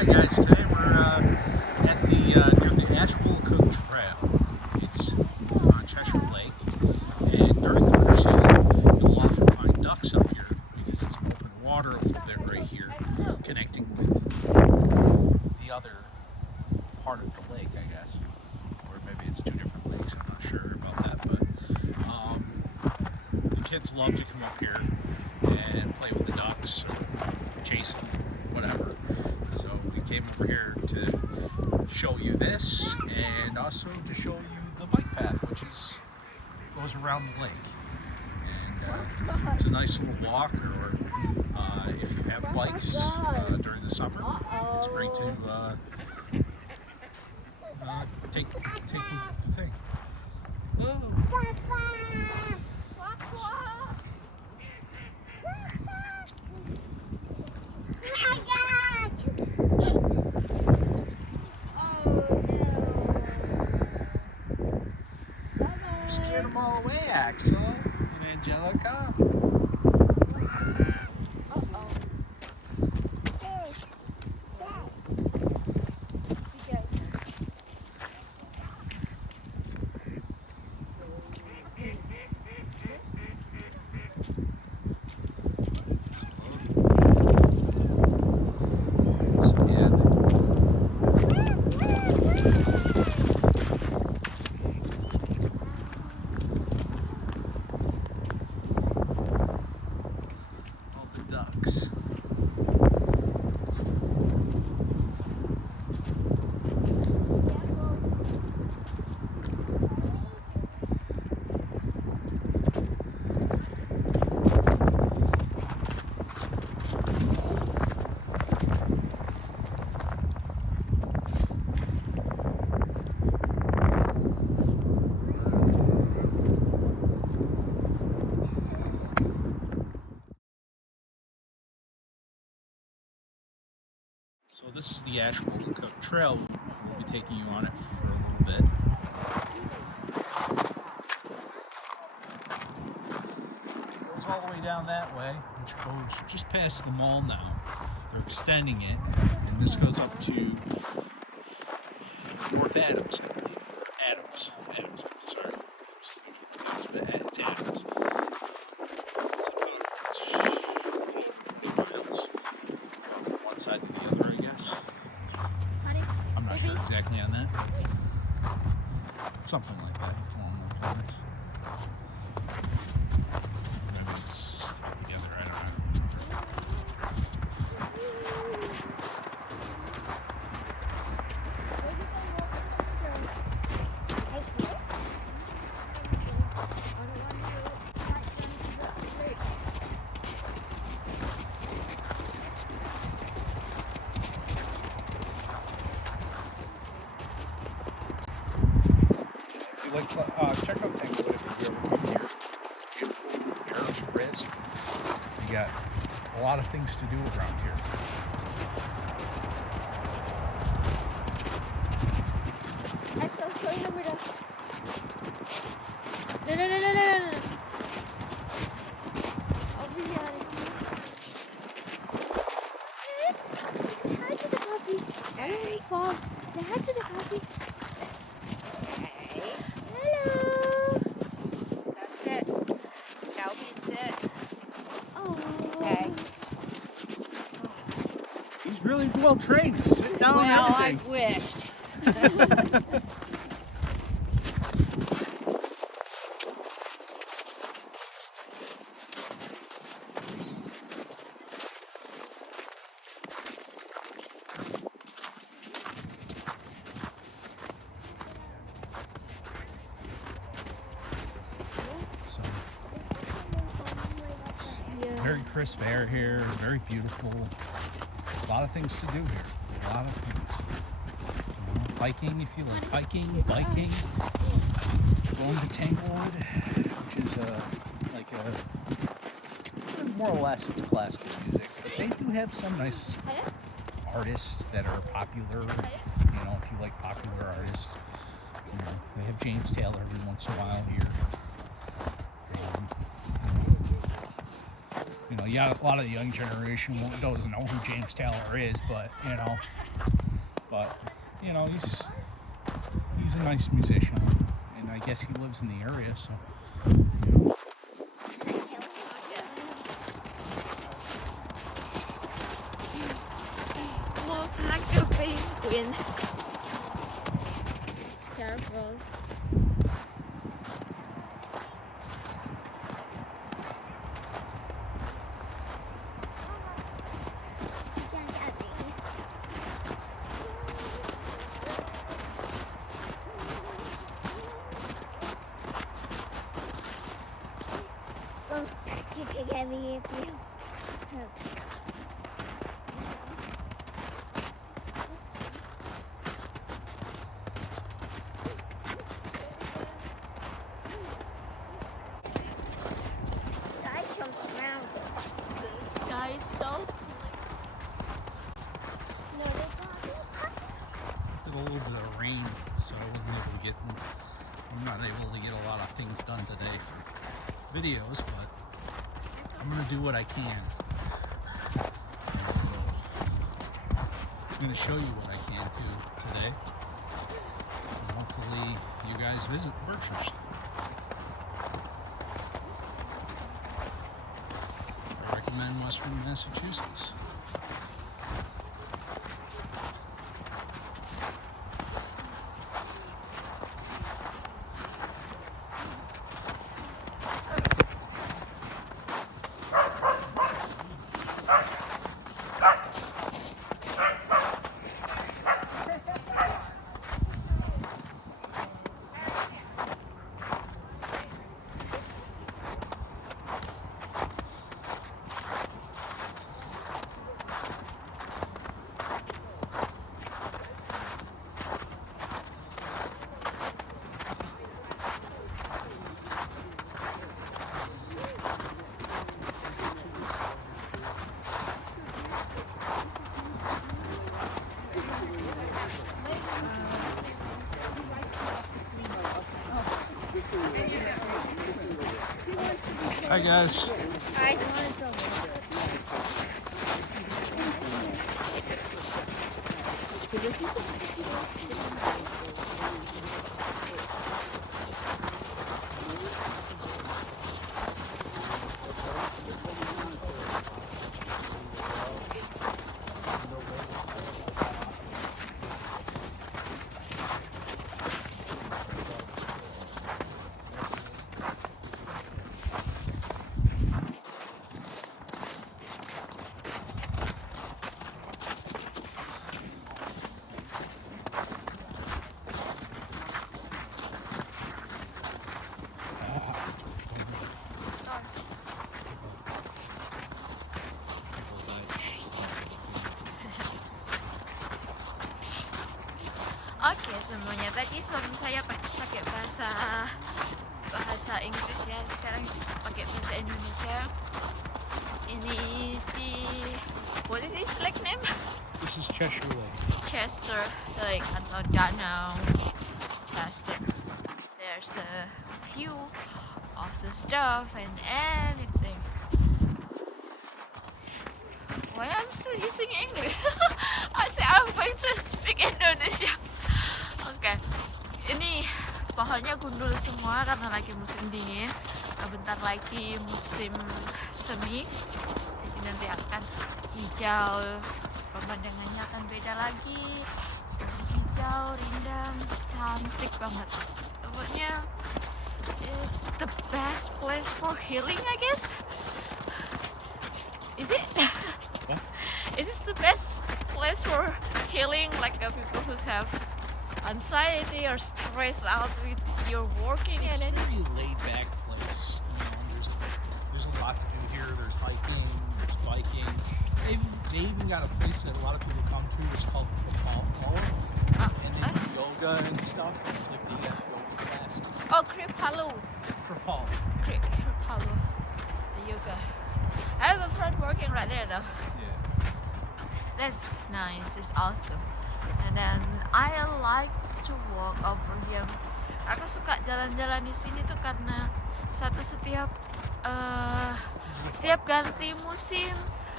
Hi guys, today we're at the near the Ashwell Cook Trail. It's on Cheshire Lake, and during the winter season, you'll often find ducks up here because it's open water a little bit right here, connecting with the other part of the lake, I guess, or maybe it's two different lakes. I'm not sure about that, but the kids love to come up here and play with the ducks or chase them, whatever. So we came over here to show you this and also to show you the bike path, which goes around the lake. And it's a nice little walk, or if you have bikes during the summer, it's great to take the thing. Oh. You scared them all away, Axel and Angelica. Ducks. So this is the Ashwell Cook Trail. We'll be taking you on it for a little bit. It goes all the way down that way, which goes just past the mall now. They're extending it, and this goes up to North Adams, I believe. Adams, sorry. It's Adams. It's about 20 miles from one side to the other, I guess. I'm not sure exactly on that. Something like that, along those lines. Maybe it's together, I don't know. Check out Tanglewood if you ever come here. It's beautiful. Parish Risk. You got a lot of things to do around here. Axel, show you over there. No. Over here. Say hi to the puppy. Hey. Fall. Say hi to the puppy. Hello. Go sit. Shelby, sit. Oh. Okay. He's really well trained. He's sitting down and Well, I everything. wished. So, very crisp air here, very beautiful. A lot of things to do here. A lot of things. Hiking, if you like hiking, biking, going to Tanglewood, which is more or less it's classical music. But they do have some nice artists that are popular. You know, if you like popular artists, you know, they have James Taylor every once in a while here. yeah, a lot of the young generation doesn't know who James Taylor is, but he's a nice musician, and I guess he lives in the area, so. Walk like a penguin. Careful. The sky is so Did a little bit of rain, so I'm not able to get a lot of things done today for videos, but I'm gonna do what I can. I'm gonna show you what I can too today. And hopefully you guys visit Berkshires. I recommend Western Massachusetts. Hi guys. Hi. Oke semuanya, tadi suami saya pakai bahasa Inggris ya, sekarang pakai bahasa Indonesia. Ini di what is this lake name? This is Cheshire Lake. Chester Lake atau Danau Chester. There's the view of the stuff and anything. Why I'm still using English? I say I'm going to speak Indonesia. Oke, ini pohonnya gundul semua karena lagi musim dingin. Bentar lagi musim semi, jadi nanti akan hijau, pemandangannya akan beda lagi. Hijau, rindang, cantik banget. Pokoknya it's the best place for healing, I guess. Is it? What? Is this the best place for healing, like people who have anxiety or stress out with your working It's and a very laid back place. There's a lot to do here. There's hiking, there's biking. They even got a place that a lot of people come to. It's called Kripalu, and they do yoga and stuff. It's like the yoga class. Oh, Kripalu. Kripalu, the yoga. I have a friend working right there though. Yeah. That's nice. It's awesome. And then I like to walk over here. Aku suka jalan-jalan di sini tuh karena setiap Setiap ganti musim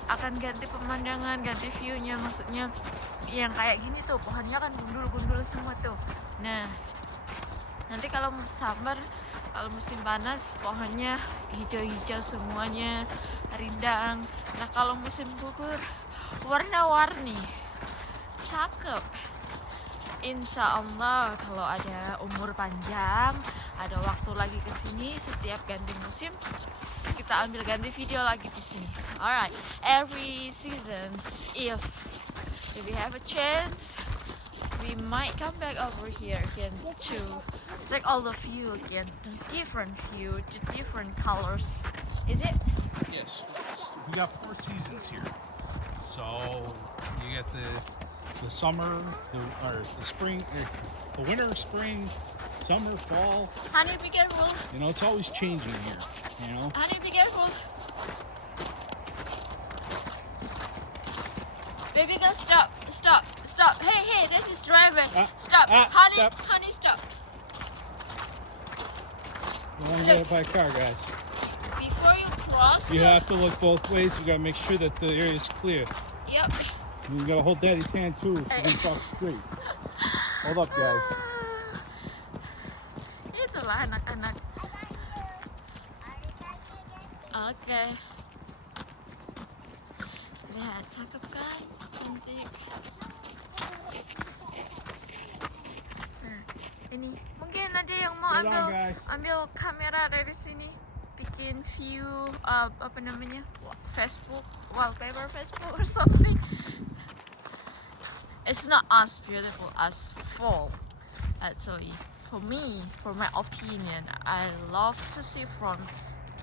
akan ganti pemandangan, ganti view-nya, maksudnya yang kayak gini tuh pohonnya kan gundul-gundul semua tuh. Nah, nanti kalau summer, kalau musim panas pohonnya hijau-hijau semuanya, rindang. Nah, kalau musim gugur warna-warni, cakep. Insya Allah kalau ada umur panjang, ada waktu lagi kesini, setiap ganti musim kita ambil ganti video lagi di sini. Alright, every season, if we have a chance, we might come back over here again to check all the view again, the different view, the different colors. Is it? Yes, we got 4 seasons here. So you get the summer, the spring, the winter, spring, summer, fall. Honey, be careful. You know, it's always changing here. You know. Honey, be careful. Baby girl, stop, stop, stop. Hey, this is driver. Stop. Honey, stop. honey, stop. You want to get hit by a car, guys. Before you cross You it- have to look both ways. You gotta make sure that the area is clear. Yep. You gotta hold Daddy's hand too. So you can talk straight. Hold up, guys. Itulah anak-anak. Oke. Lihat, cakep kan? Cantik. Nah, ini mungkin ada yang mau Hold on, guys. ambil kamera dari sini, bikin view apa namanya, Facebook wallpaper Facebook or something. It's not as beautiful as fall, actually. For me, for my opinion, I love to see from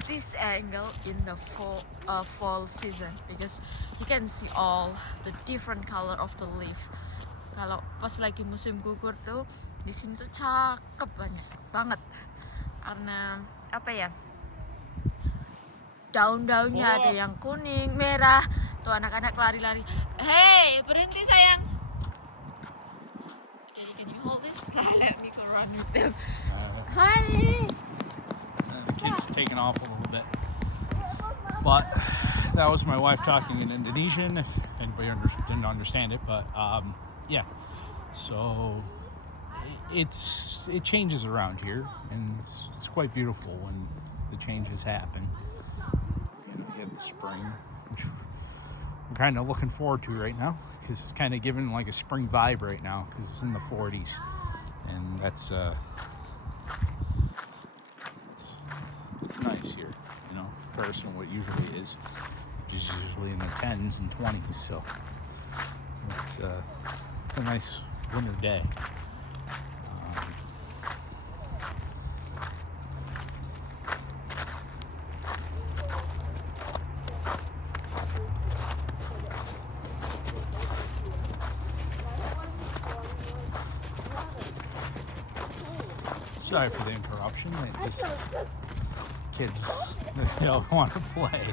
this angle in the fall season because you can see all the different color of the leaf. Kalau pas lagi musim gugur tuh di sini tuh cakep banget karena apa ya, daun-daunnya ada yang kuning, merah. Tuh anak-anak lari-lari. Hey, berhenti sayang. Daddy, can you hold this? Let me go run with them. Honey. The kid's taking off a little bit. But that was my wife talking in Indonesian, if anybody didn't understand it. But yeah, so it changes around here, and it's quite beautiful when the changes happen. You know, you have the spring, which we're kind of looking forward to right now, because it's kind of giving like a spring vibe right now, because it's in the 40s, and that's it's nice here, you know, in comparison to what it usually is, which is usually in the 10s and 20s. So it's a nice winter day. Sorry for the interruption. This is kids, they all want to play.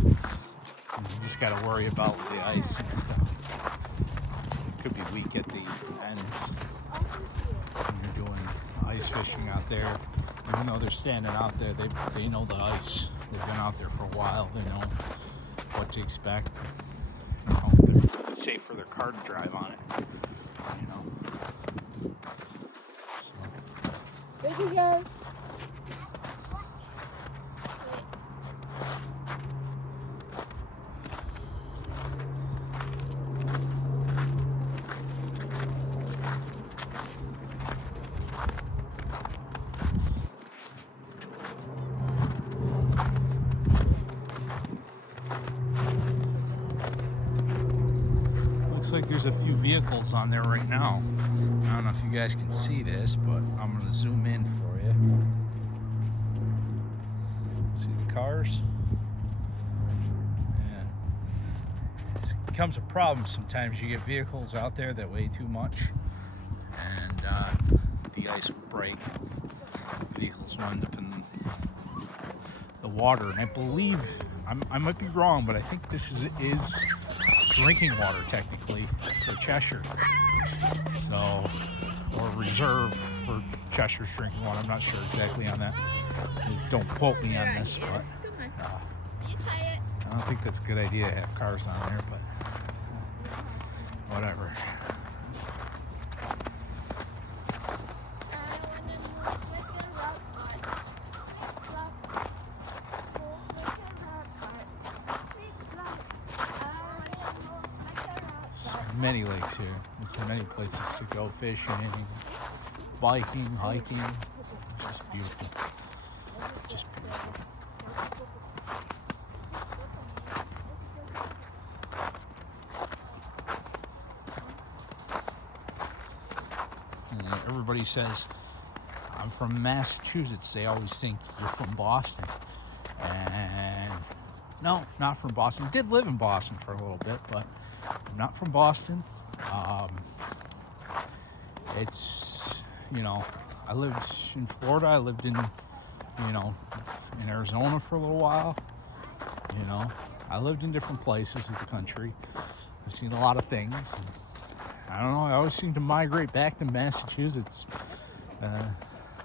You just got to worry about the ice and stuff. It could be weak at the ends when you're doing ice fishing out there. Even though they're standing out there, they know the ice. They've been out there for a while. They know what to expect. You know, if it's safe for their car to drive on it. You know. So. Baby girl. Looks like there's a few vehicles on there right now. I don't know if you guys can see this, but I'm going to zoom in for you. See the cars? Yeah. It becomes a problem sometimes. You get vehicles out there that weigh too much, and the ice will break. Vehicles will end up in the water. And I believe, I might be wrong, but I think this is drinking water technically for Cheshire. So, or reserve for Cheshire's drinking water. I'm not sure exactly on that. Don't quote me on this, but I don't think that's a good idea to have cars on there, but whatever. Many lakes here. There's many places to go fishing, biking, hiking. It's just beautiful. Just beautiful. And everybody says, I'm from Massachusetts. They always think you're from Boston. And no, not from Boston. Did live in Boston for a little bit, but I'm not from Boston. It's, you know, I lived in Florida. I lived in, you know, in Arizona for a little while. You know, I lived in different places of the country. I've seen a lot of things. I don't know. I always seem to migrate back to Massachusetts,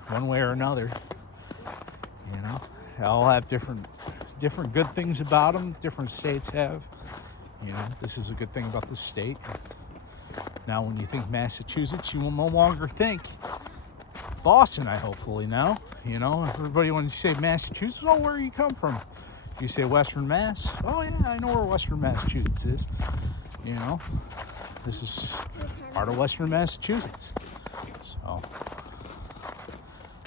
one way or another. You know, they all have different good things about them. Different states have. You know, this is a good thing about this state. Now, when you think Massachusetts, you will no longer think Boston, I hopefully know. You know, everybody, when you say Massachusetts, oh, where you come from? You say Western Mass? Oh, yeah, I know where Western Massachusetts is. You know, this is part of Western Massachusetts. So,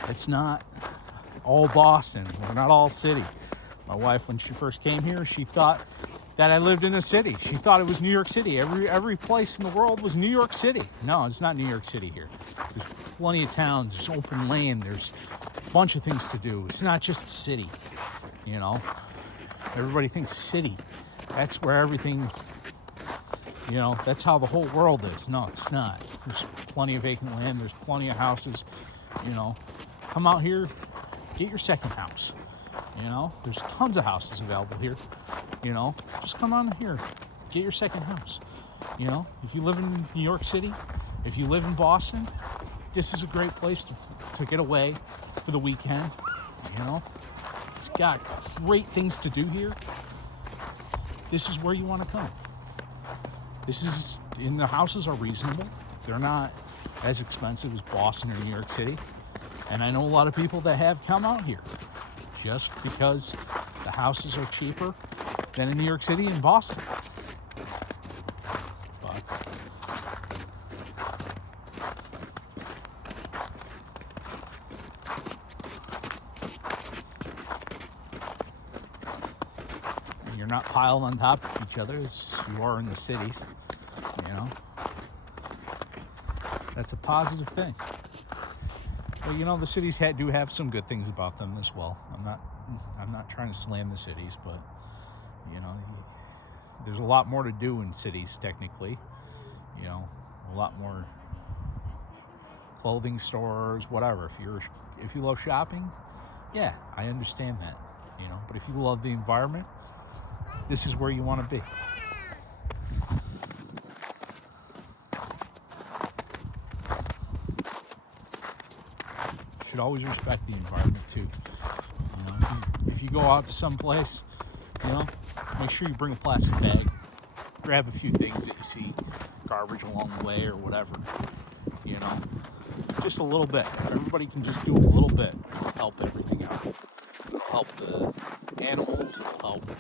it's not all Boston. We're not all city. My wife, when she first came here, she thought that I lived in a city. She thought it was New York City. Every place in the world was New York City. No, it's not New York City here. There's plenty of towns. There's open land. There's a bunch of things to do. It's not just a city, you know. Everybody thinks city. That's where everything, you know, that's how the whole world is. No, it's not. There's plenty of vacant land. There's plenty of houses, you know. Come out here, get your second house. You know, there's tons of houses available here. You know, just come on here, get your second house. You know, if you live in New York City, if you live in Boston, this is a great place to get away for the weekend. You know, it's got great things to do here. This is where you want to come. The houses are reasonable. They're not as expensive as Boston or New York City. And I know a lot of people that have come out here just because the houses are cheaper than in New York City and Boston. But you're not piled on top of each other as you are in the cities, you know. That's a positive thing. Well, you know, the cities do have some good things about them as well. I'm not trying to slam the cities, but you know, there's a lot more to do in cities technically. You know, a lot more clothing stores, whatever. If you love shopping, yeah, I understand that. You know, but if you love the environment, this is where you want to be. Should always respect the environment too. You know, if you go out to some place, you know, make sure you bring a plastic bag. Grab a few things that you see, garbage along the way or whatever. You know, just a little bit. If everybody can just do a little bit, it'll help everything out. It'll help the animals. It'll help,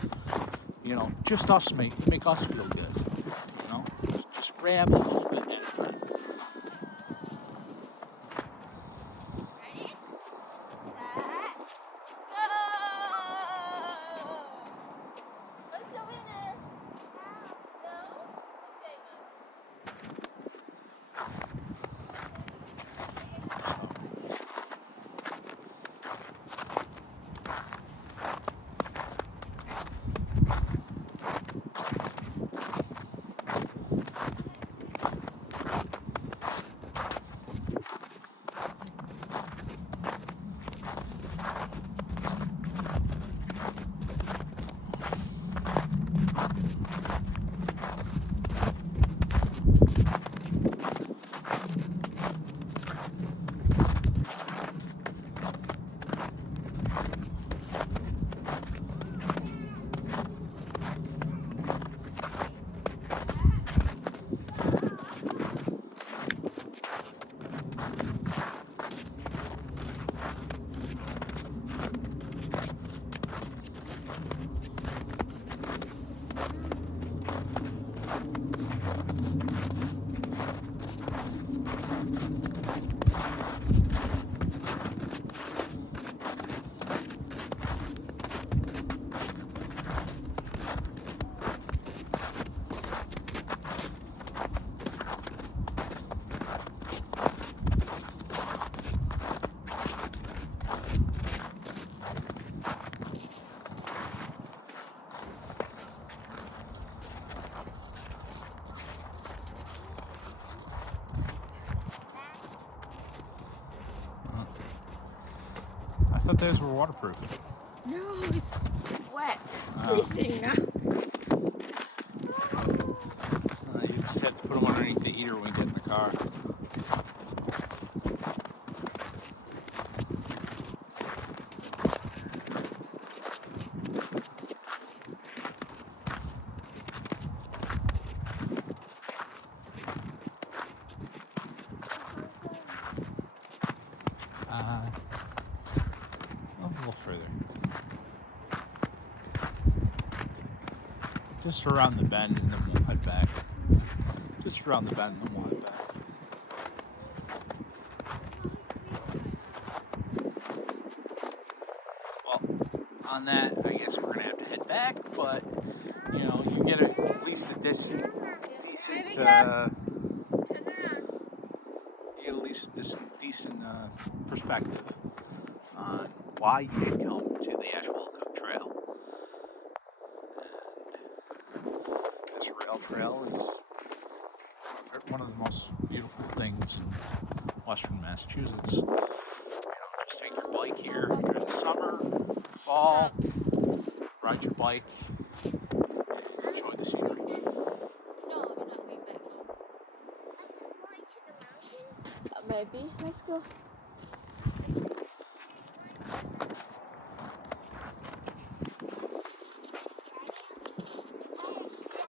you know, just us make us feel good. You know, just grab a little bit at a time. thought those were waterproof. No, it's wet. Oh. Freezing now. You just have to put them underneath the heater when we get in the car. A little further. Just around the bend and then we'll head back. Just around the bend and then we'll head back. Well, on that, I guess we're gonna have to head back, but you know, you get at least a decent you get at least a decent perspective on why you should come to the Ashwell Cook Trail. And this rail trail is one of the most beautiful things in western Massachusetts. You know, just take your bike here during the summer, fall, ride your bike, enjoy the scenery. No, you're not going back home. Maybe. Let's go.